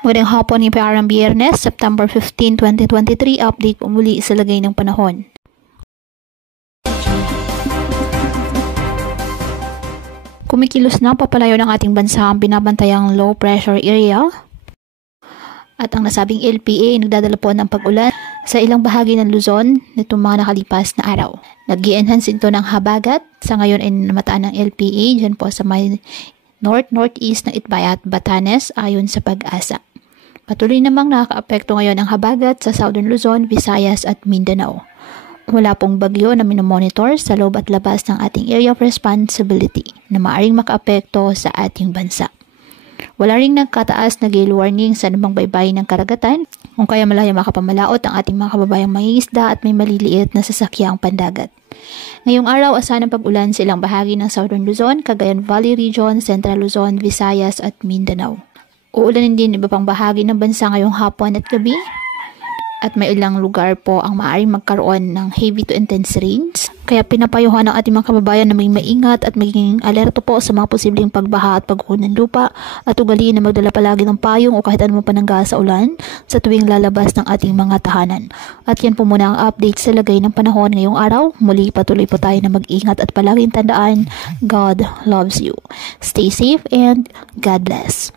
Magandang hapon ng parang Biyernes, September 15, 2023. Update po muli sa lagay ng panahon. Kumikilos na papalayo ng ating bansa ang binabantayang low pressure area. At ang nasabing LPA ay nagdadala po ng pag-ulan sa ilang bahagi ng Luzon nitong mga nakalipas na araw. Nag-i-enhance ito ng habagat. Sa ngayon ay namataan ng LPA dyan po sa may north-northeast ng Itbayat, Batanes ayon sa Pag-asa. Patuloy namang nakakaapekto ngayon ang habagat sa Southern Luzon, Visayas at Mindanao. Wala pong bagyo na minomonitor sa loob at labas ng ating area of responsibility na maaaring makaapekto sa ating bansa. Wala ring nagkataas na gale warning sa anumang baybayin ng karagatan kung kaya malaya makapamalaot ang ating mga kababayang mangingisda at may maliliit na sasakyang pandagat. Ngayong araw, asahan ng pag-ulan sa ilang bahagi ng Southern Luzon, Cagayan Valley Region, Central Luzon, Visayas at Mindanao. Uulanin din iba pang bahagi ng bansa ngayong hapon at gabi at may ilang lugar po ang maaaring magkaroon ng heavy to intense rains. Kaya pinapayuhan ng ating mga kababayan na may maingat at maging alerto po sa mga posibleng pagbaha at pagguho ng lupa at ugaliin na magdala palagi ng payong o kahit anumang panangga sa ulan sa tuwing lalabas ng ating mga tahanan. At yan po muna ang update sa lagay ng panahon ngayong araw. Muli patuloy po tayo na mag-ingat at palaging tandaan, God loves you. Stay safe and God bless.